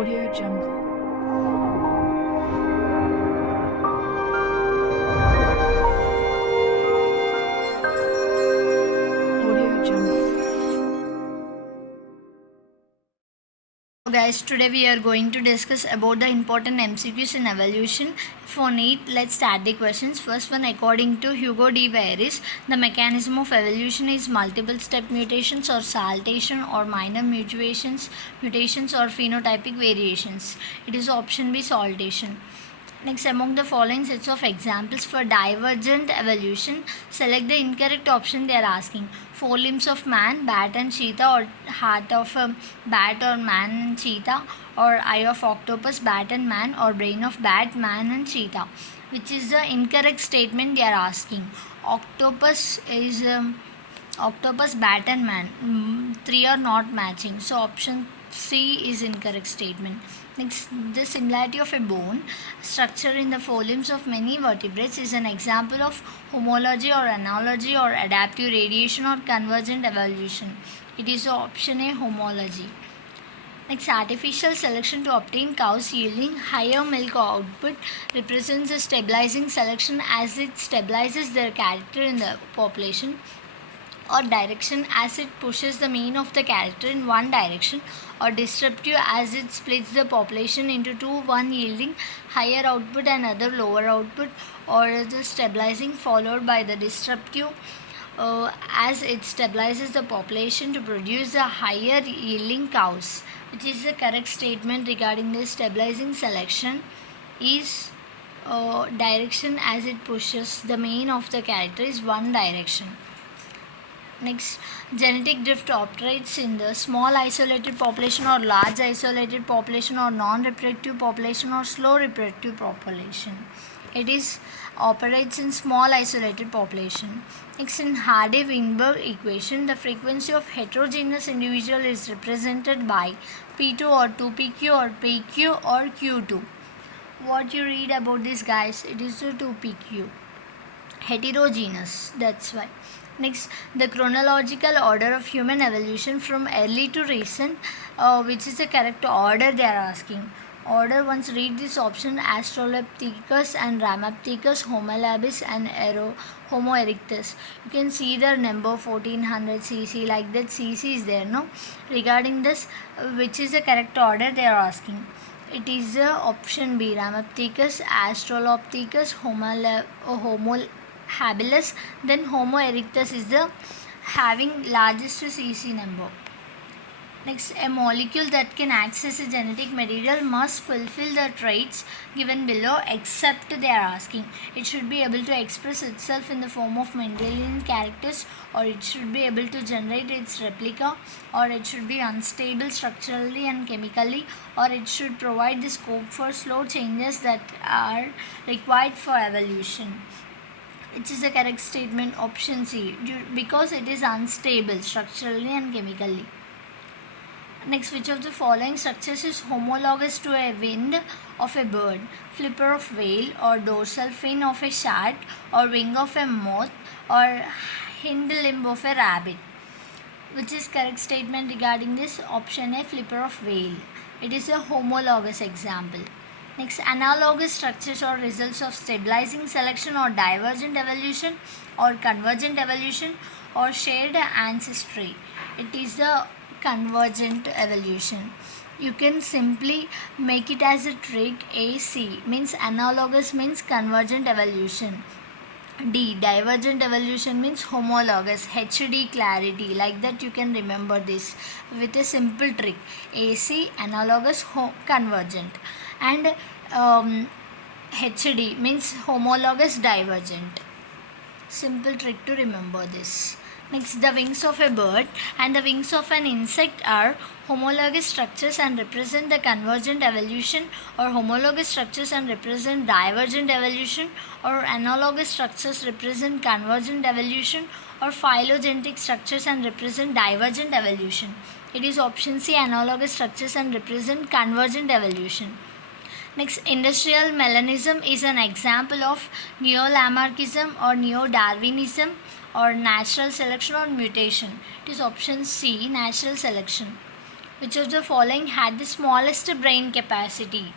Audio Jungle. Audio Jungle. So guys, today we are going to discuss about the important MCQs in evolution. For Neet, let's start the questions. First one, according to Hugo D. Varis, the mechanism of evolution is multiple step mutations or saltation or minor mutations or phenotypic variations. It is option B, saltation. Next, among the following sets of examples for divergent evolution, select the incorrect option they are asking. Four limbs of man, bat and cheetah, or heart of a bat or man and cheetah, or eye of octopus, bat and man, or brain of bat, man and cheetah. Which is the incorrect statement they are asking? Octopus is octopus, bat and man. Three are not matching. So option C is incorrect statement. Next, the similarity of a bone structure in the forelimbs of many vertebrates is an example of homology or analogy or adaptive radiation or convergent evolution. It is option A, homology. Next, artificial selection to obtain cows yielding higher milk output represents a stabilizing selection as it stabilizes their character in the population, or direction as it pushes the mean of the character in one direction, or disruptive as it splits the population into two, one yielding higher output and other lower output, or the stabilizing followed by the disruptive as it stabilizes the population to produce the higher yielding cows. Which is the correct statement regarding the stabilizing selection is direction as it pushes the mean of the character is one direction. Next, genetic drift operates in the small isolated population or large isolated population or non-reproductive population or slow reproductive population. It is operates in small isolated population. Next, in Hardy-Weinberg equation, the frequency of heterogeneous individual is represented by P2 or 2PQ or PQ or Q2. What you read about this, guys? It is the 2PQ. Heterogeneous, that's why. Next, the chronological order of human evolution from early to recent, which is the correct order they are asking. Order, once read this option: Australopithecus and Ramapithecus, Homo habilis and Homo erectus. You can see the number 1400 cc, like that cc is there, no? Regarding this, which is the correct order they are asking. It is the option B, Ramapithecus, Australopithecus, Homo habilis, then Homo erectus is the having largest cc number. Next, a molecule that can access a genetic material must fulfill the traits given below, except they are asking. It should be able to express itself in the form of Mendelian characters, or it should be able to generate its replica, or it should be unstable structurally and chemically, or it should provide the scope for slow changes that are required for evolution. Which is the correct statement? Option C, because it is unstable structurally and chemically. Next, which of the following structures is homologous to a wing of a bird, flipper of whale, or dorsal fin of a shark, or wing of a moth, or hind limb of a rabbit? Which is correct statement regarding this? Option A, flipper of whale. It is a homologous example. Next, analogous structures or results of stabilizing selection or divergent evolution or convergent evolution or shared ancestry. It is the convergent evolution. You can simply make it as a trick. AC means analogous means convergent evolution. D, divergent evolution means homologous. HD, clarity. Like that you can remember this with a simple trick. AC, analogous, convergent. And HD means homologous, divergent. Simple trick to remember this. Next, the wings of a bird and the wings of an insect are homologous structures and represent the convergent evolution, or homologous structures and represent divergent evolution, or analogous structures represent convergent evolution, or phylogenetic structures and represent divergent evolution. It is option C, analogous structures and represent convergent evolution. Next, industrial melanism is an example of neo-Lamarckism or neo-Darwinism, or natural selection or mutation. It is option C, natural selection. Which of the following had the smallest brain capacity?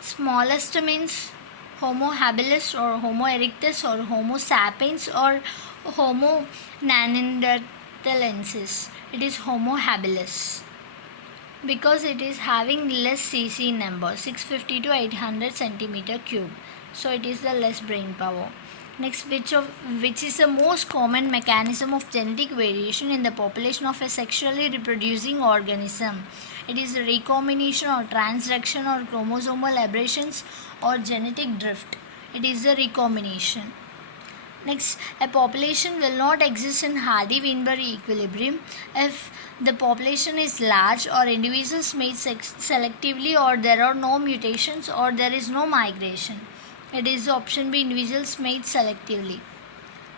Smallest means Homo habilis or Homo erectus or Homo sapiens or Homo neanderthalensis. It is Homo habilis because it is having less cc number, 650 to 800 centimeter cube. So it is the less brain power. Next, which is the most common mechanism of genetic variation in the population of a sexually reproducing organism? It is recombination or transduction or chromosomal aberrations or genetic drift. It is the recombination. Next, a population will not exist in Hardy-Weinberg equilibrium if the population is large or individuals made selectively or there are no mutations or there is no migration. It is option B, individuals made selectively.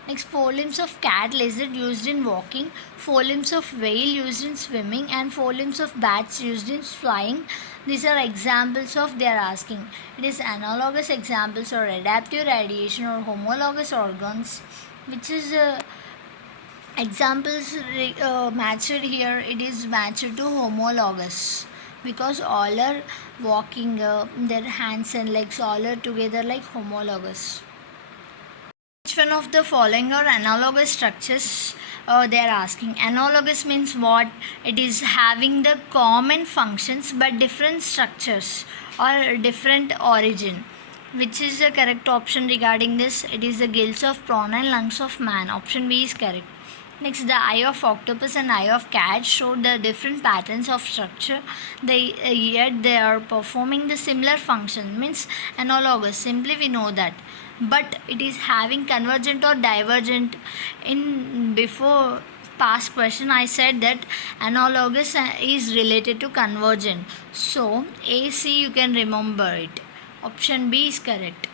Next, forelimbs of cat lizard used in walking, forelimbs of whale used in swimming, and forelimbs of bats used in flying. These are examples of they are asking. It is analogous examples or adaptive radiation or homologous organs, which is examples matched here. It is matched to homologous because all are walking their hands and legs all are together like homologous. Which one of the following are analogous structures? They are asking. Analogous means what? It is having the common functions but different structures or different origin. Which is the correct option regarding this? It is the gills of prawn and lungs of man. Option B is correct. Next, the eye of octopus and eye of cat show the different patterns of structure. Yet they are performing the similar function. Means analogous. Simply we know that. But it is having convergent or divergent. In before past question I said that analogous is related to convergent. So AC you can remember it. Option B is correct.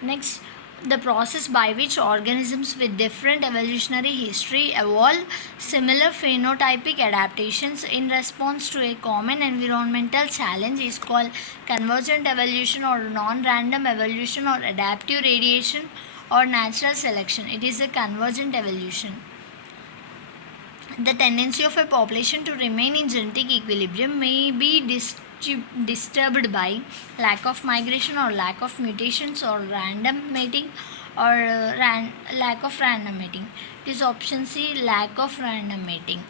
Next, the process by which organisms with different evolutionary history evolve similar phenotypic adaptations in response to a common environmental challenge is called convergent evolution or non-random evolution or adaptive radiation or natural selection. It is a convergent evolution. The tendency of a population to remain in genetic equilibrium may be disturbed by lack of migration or lack of mutations or random mating or lack of random mating. It is option C, lack of random mating.